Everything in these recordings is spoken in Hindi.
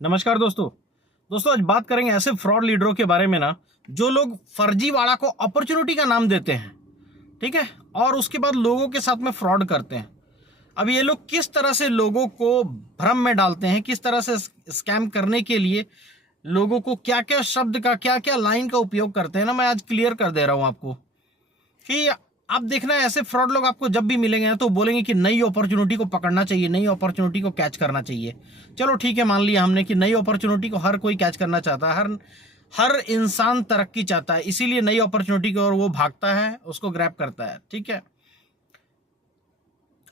नमस्कार दोस्तों आज बात करेंगे ऐसे फ्रॉड लीडरों के बारे में ना, जो लोग फर्जीवाड़ा को अपॉर्चुनिटी का नाम देते हैं, ठीक है, और उसके बाद लोगों के साथ में फ्रॉड करते हैं। अब ये लोग किस तरह से लोगों को भ्रम में डालते हैं, किस तरह से स्कैम करने के लिए लोगों को क्या क्या शब्द का, क्या क्या लाइन का उपयोग करते हैं ना, मैं आज क्लियर कर दे रहा हूं आपको कि आप देखना है ऐसे फ्रॉड लोग आपको जब भी मिलेंगे ना तो बोलेंगे कि नई अपॉर्चुनिटी को पकड़ना चाहिए, नई अपॉर्चुनिटी को कैच करना चाहिए। चलो ठीक है, मान लिया हमने कि नई अपॉर्चुनिटी को हर कोई कैच करना चाहता है, हर इंसान तरक्की चाहता है, इसीलिए नई अपॉर्चुनिटी की ओर वो भागता है, उसको ग्रैब करता है, ठीक है।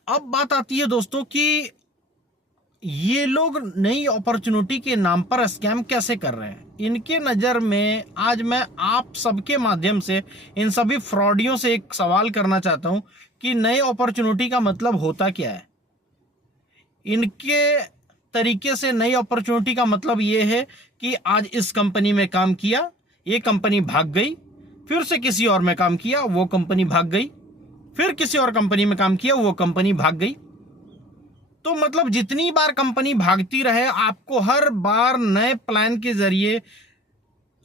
अब बात आती है दोस्तों कि ये लोग नई अपॉर्चुनिटी के नाम पर स्कैम कैसे कर रहे हैं। इनके नज़र में आज मैं आप सबके माध्यम से इन सभी फ्रॉडियों से एक सवाल करना चाहता हूं कि नई अपॉर्चुनिटी का मतलब होता क्या है। इनके तरीके से नई अपॉर्चुनिटी का मतलब ये है कि आज इस कंपनी में काम किया, ये कंपनी भाग गई, फिर से किसी और में काम किया, वो कंपनी भाग गई, फिर किसी और कंपनी में काम किया, वो कंपनी भाग गई। तो मतलब जितनी बार कंपनी भागती रहे, आपको हर बार नए प्लान के जरिए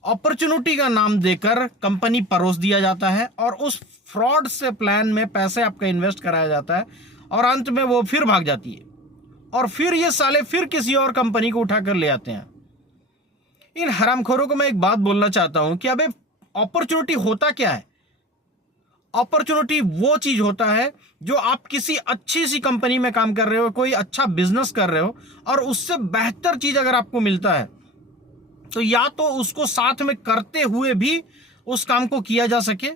अपॉर्चुनिटी का नाम देकर कंपनी परोस दिया जाता है और उस फ्रॉड से प्लान में पैसे आपका इन्वेस्ट कराया जाता है और अंत में वो फिर भाग जाती है और फिर ये साले फिर किसी और कंपनी को उठाकर ले आते हैं। इन हरामखोरों को मैं एक बात बोलना चाहता हूं कि अबे अपॉर्चुनिटी होता क्या है। अपॉर्चुनिटी वो चीज होता है जो आप किसी अच्छी सी कंपनी में काम कर रहे हो, कोई अच्छा बिजनेस कर रहे हो और उससे बेहतर चीज अगर आपको मिलता है तो या तो उसको साथ में करते हुए भी उस काम को किया जा सके,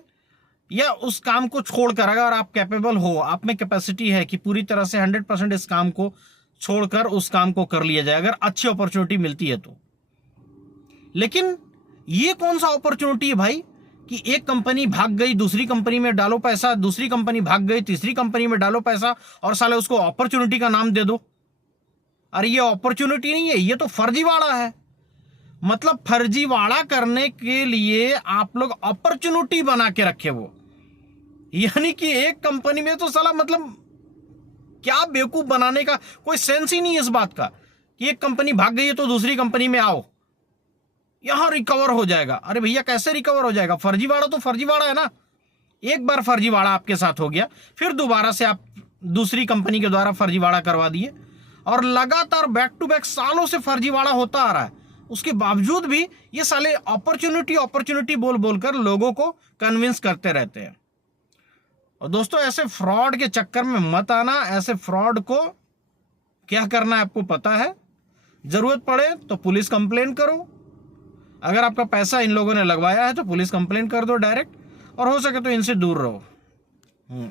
या उस काम को छोड़कर, अगर आप कैपेबल हो, आप में कैपेसिटी है कि पूरी तरह से 100% इस काम को छोड़कर उस काम को कर लिया जाए, अगर अच्छी अपॉर्चुनिटी मिलती है तो। लेकिन ये कौन सा अपॉर्चुनिटी है भाई कि एक कंपनी भाग गई, दूसरी कंपनी में डालो पैसा, दूसरी कंपनी भाग गई, तीसरी कंपनी में डालो पैसा और साले उसको अपॉर्चुनिटी का नाम दे दो। अरे ये अपॉर्चुनिटी नहीं है, ये तो फर्जीवाड़ा है। मतलब फर्जीवाड़ा करने के लिए आप लोग अपॉर्चुनिटी बना के रखे वो, यानी कि एक कंपनी में तो साला मतलब क्या बेवकूफ बनाने का कोई सेंस ही नहीं है इस बात का कि एक कंपनी भाग गई है तो दूसरी कंपनी में आओ, यहां रिकवर हो जाएगा। अरे भैया कैसे रिकवर हो जाएगा? फर्जीवाड़ा तो फर्जीवाड़ा है ना। एक बार फर्जीवाड़ा आपके साथ हो गया, फिर दोबारा से आप दूसरी कंपनी के द्वारा फर्जीवाड़ा करवा दिए और लगातार बैक टू बैक सालों से फर्जीवाड़ा होता आ रहा है। उसके बावजूद भी ये साले अपॉर्चुनिटी बोल बोलकर लोगों को कन्विंस करते रहते हैं। और दोस्तों ऐसे फ्रॉड के चक्कर में मत आना। ऐसे फ्रॉड को क्या करना है आपको पता है। जरूरत पड़े तो पुलिस कंप्लेन करो, अगर आपका पैसा इन लोगों ने लगवाया है तो पुलिस कंप्लेन कर दो डायरेक्ट, और हो सके तो इनसे दूर रहो।